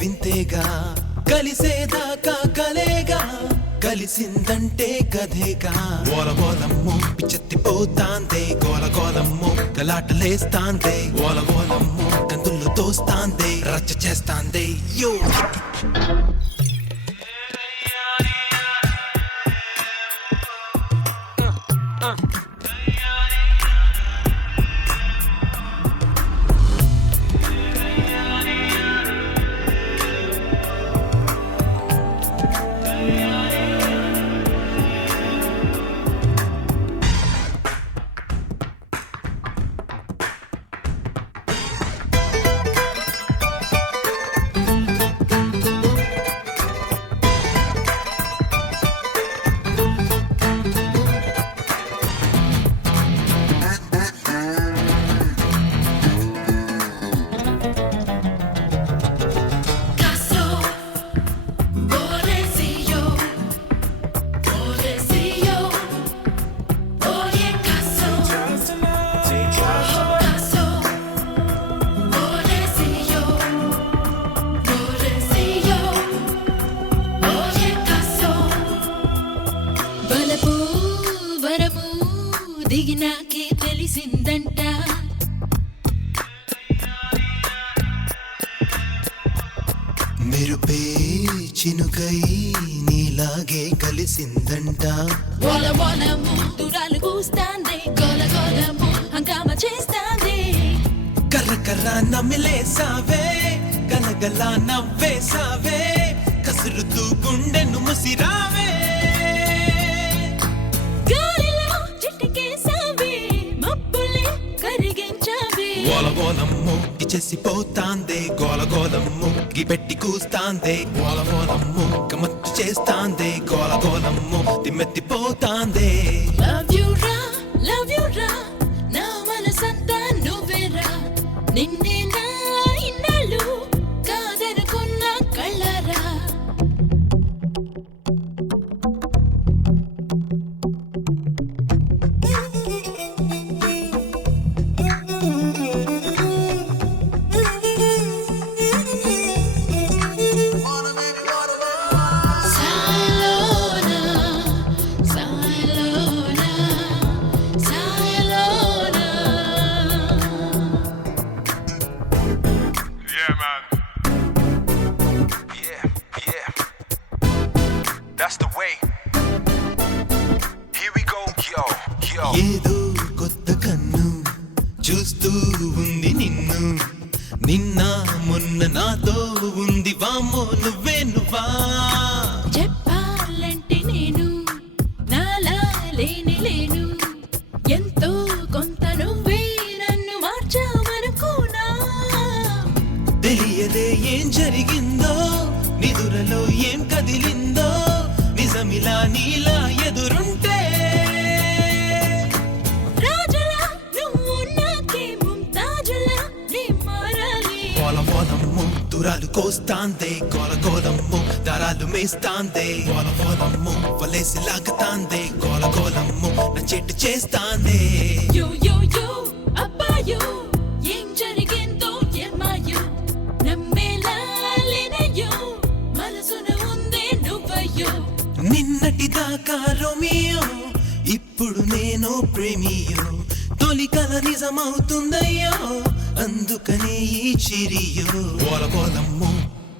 వింతేగా కలిసేదాకా కలేగా కలిసిందంటే కథేగా ఓలగోలమ్ము పిచ్చెత్తిపోతాందే గోలగోలమ్ము గలాటలేస్తాందే ఓలగోలమ్ము కందుల్లో తోస్తాందే రచ్చ చేస్తాందే యో దిగినాకే తెలిసిందంట మెరుపే చినుకై నీలాగే కలిసిందంట వల వలము దురాలు కూస్తాందే గోల గోలము హంగామా చేస్తాందే కర్ర కర్ర నమిలేసావే గలగల నవ్వేసావే కసురుతూ గుండెను ముసిరావే గోలగోలమ్ము గిచెసిపోతాందే గోలగోలమ్ము గిపెట్టి కూస్తాందే గోలగోలమ్ము గమత్తు చేస్తాందే గోలగోలమ్ము తిమ్మెత్తిపోతాందే లవ్ యు రా నా మనసంతా నువ్వేరా నిన్నే నా ఇన్నాళ్ళు కాదనుకున్న కళ్ళరా That's the way. Here we go, yo, yo. ఏదో కొత్త కన్ను చూస్తూ ఉంది నిన్ను నిన్న మొన్న నాతో ఉంది వామ్మో నువ్వే నువ్వా చెప్పాలంటే నేను నాలా లేను ఎంతో కొంత నువ్వే నన్ను మార్చావనుకున్నా తెలియదే ఏం జరిగిందో నిదురలో ఏం కదిలిందో నిజమిలా నీలా ఎదురుంటే రాజులా నువ్వు నాకే ముంతాజులా నీ మారాలి గోలగోలమ్ము దురాలు కోస్తాందే గోలగోలమ్ము దారాలు మేస్తాందే గోలగోలమ్ము వలేసి లాగుతాందే గోలగోలమ్ము నా చెట్టు చేస్తాందే యో యో యో అబ్బాయో ఏం జరిగిందో ఏమాయో నమ్మేలా లేనయ్యో మనసున ఉందే నువ్వయ్యో నిన్నటి దాకా రోమియో ఇప్పుడు నేను ప్రేమియో తొలి కల నిజమవుతుందయ్యో అందుకనే ఈ చిరియో గోలగోలమ్ము